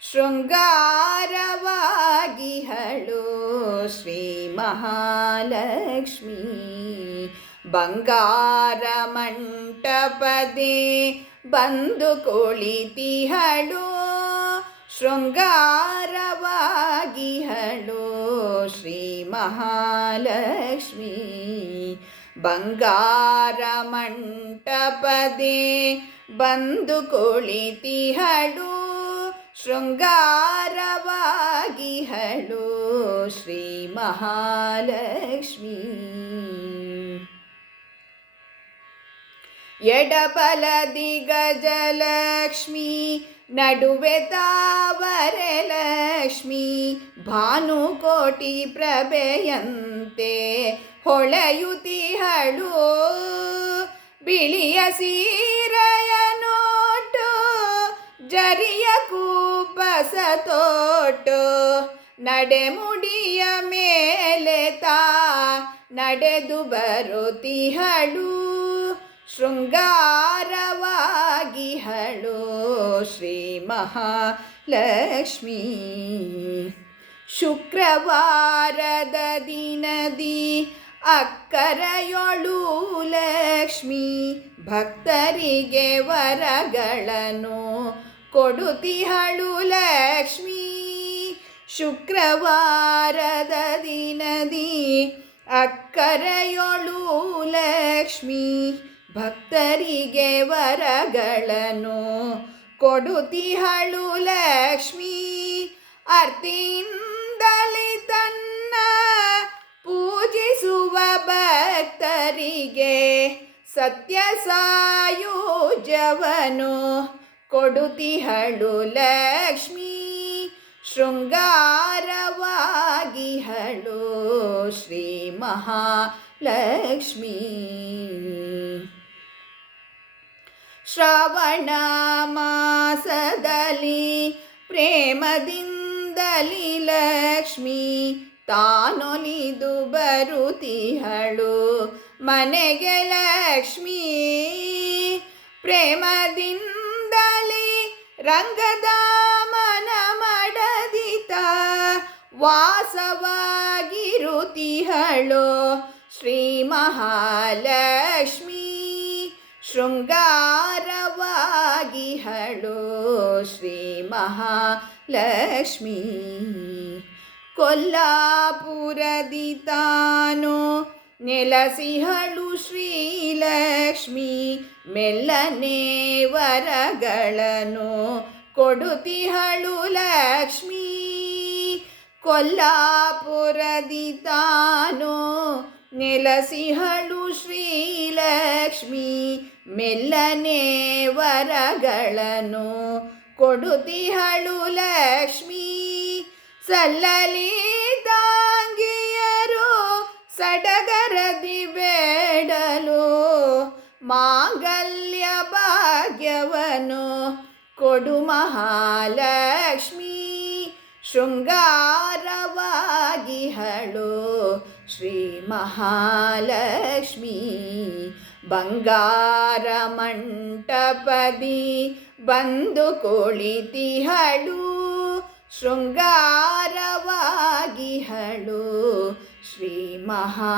ಶೃಂಗಾರವಾಗಿಹಳು ಶ್ರೀ ಮಹಾಲಕ್ಷ್ಮೀ. ಬಂಗಾರ ಮಂಟಪದೆ ಬಂದು ಕುಳಿತಿಹಳು ಶೃಂಗಾರವಾಗಿಹಳು ಶ್ರೀ ಮಹಾಲಕ್ಷ್ಮೀ. ಬಂಗಾರ ಮಂಟಪದೆ ಬಂದು ಕುಳಿತಿಹಳು ಶೃಂಗಾರವಾಗಿಹಳು ಶ್ರೀ ಮಹಾಲಕ್ಷ್ಮೀ. ಎಡಬಲದಿ ಗಜಲಕ್ಷ್ಮೀ ನಡುವೆ ತಾವರೆ ಲಕ್ಷ್ಮೀ. ಭಾನುಕೋಟಿ ಪ್ರಭೆಯಂತೆ ಹೊಳೆಯುತಿಹಳು ಬಿಳಿಯ ಸೀರೆಯ ನೋಟು ಜರಿಯ ಕೂಪಸ ತೋಟು. ನಡೆಮುಡಿಯ ಮೇಲೆ ತಾ ನಡೆದು ಬರುತಿಹಳು ಶೃಂಗಾರವಾಗಿಹಳು ಶ್ರೀ ಮಹಾಲಕ್ಷ್ಮೀ. ಶುಕ್ರವಾರದ ದಿನದಿ ಅಕ್ಕರೆಯೊಳು ಲಕ್ಷ್ಮೀ ಭಕ್ತರಿಗೆ ವರಗಳನ್ನು ಕೊಡುತಿಹಳು ಲಕ್ಷ್ಮೀ. ಶುಕ್ರವಾರದ ದಿನದಿ ಅಕ್ಕರೆಯೊಳು ಲಕ್ಷ್ಮೀ ಭಕ್ತರಿಗೆ ವರಗಳನ್ನು ಕೊಡುತಿಹಳು ಲಕ್ಷ್ಮೀ. ಅರ್ತಿಯಿಂದಲೇ ತನ್ನ ಪೂಜಿಸುವ ಭಕ್ತರಿಗೆ ಸತ್ಯ ಸಾಯುಜ್ಯವನ್ನು ಕೊಡುತಿಹಳು ಲಕ್ಷ್ಮೀ. ಶೃಂಗಾರವಾಗಿಹಳು ಶ್ರೀ ಮಹಾಲಕ್ಷ್ಮೀ. ಶ್ರಾವಣ ಮಾಸದಲ್ಲಿ ಪ್ರೇಮದಿಂದಲಿ ಲಕ್ಷ್ಮೀ ತಾನೊಲಿದು ಬರುತಿಹಳು ಮನೆಗೆ ಲಕ್ಷ್ಮೀ. ಪ್ರೇಮದಿಂದಲಿ ರಂಗದ ಮನ ಮಡದಿತ ವಾಸವಾಗಿರುತಿಹಳು ಶ್ರೀ ಮಹಾಲಕ್ಷ್ಮೀ. ಶೃಂಗಾರವಾಗಿಹಳು ಶ್ರೀ ಮಹಾಲಕ್ಷ್ಮೀ. ಕೊಲ್ಲಾಪುರದಿ ತಾನು ನೆಲಸಿಹಳು ಶ್ರೀಲಕ್ಷ್ಮೀ ಮೆಲ್ಲನೆ ವರಗಳನ್ನು ಕೊಡುತಿಹಳು ಲಕ್ಷ್ಮೀ. ಕೊಲ್ಲಾಪುರದಿ ತಾನು ನೆಲಸಿಹಳು ಶ್ರೀಲಕ್ಷ್ಮೀ ಮೆಲ್ಲನೆ ವರಗಳನ್ನು ಕೊಡುತಿಹಳು ಲಕ್ಷ್ಮೀ. ಸಲ್ಲಲಿತಾಂಗಿಯರು ಸಡಗರದಿ ಬೇಡಲು ಮಾಂಗಲ್ಯ ಭಾಗ್ಯವನ್ನು ಕೊಡು ಮಹಾಲಕ್ಷ್ಮೀ. ಶೃಂಗಾರವಾಗಿಹಳು ಶ್ರೀ ಮಹಾಲಕ್ಷ್ಮೀ. ಬಂಗಾರ ಮಂಟಪದಿ ಬಂದು ಕುಳಿತಿಹಳು ಶೃಂಗಾರವಾಗಿಹಳು ಶ್ರೀ ಮಹಾಲಕ್ಷ್ಮೀ.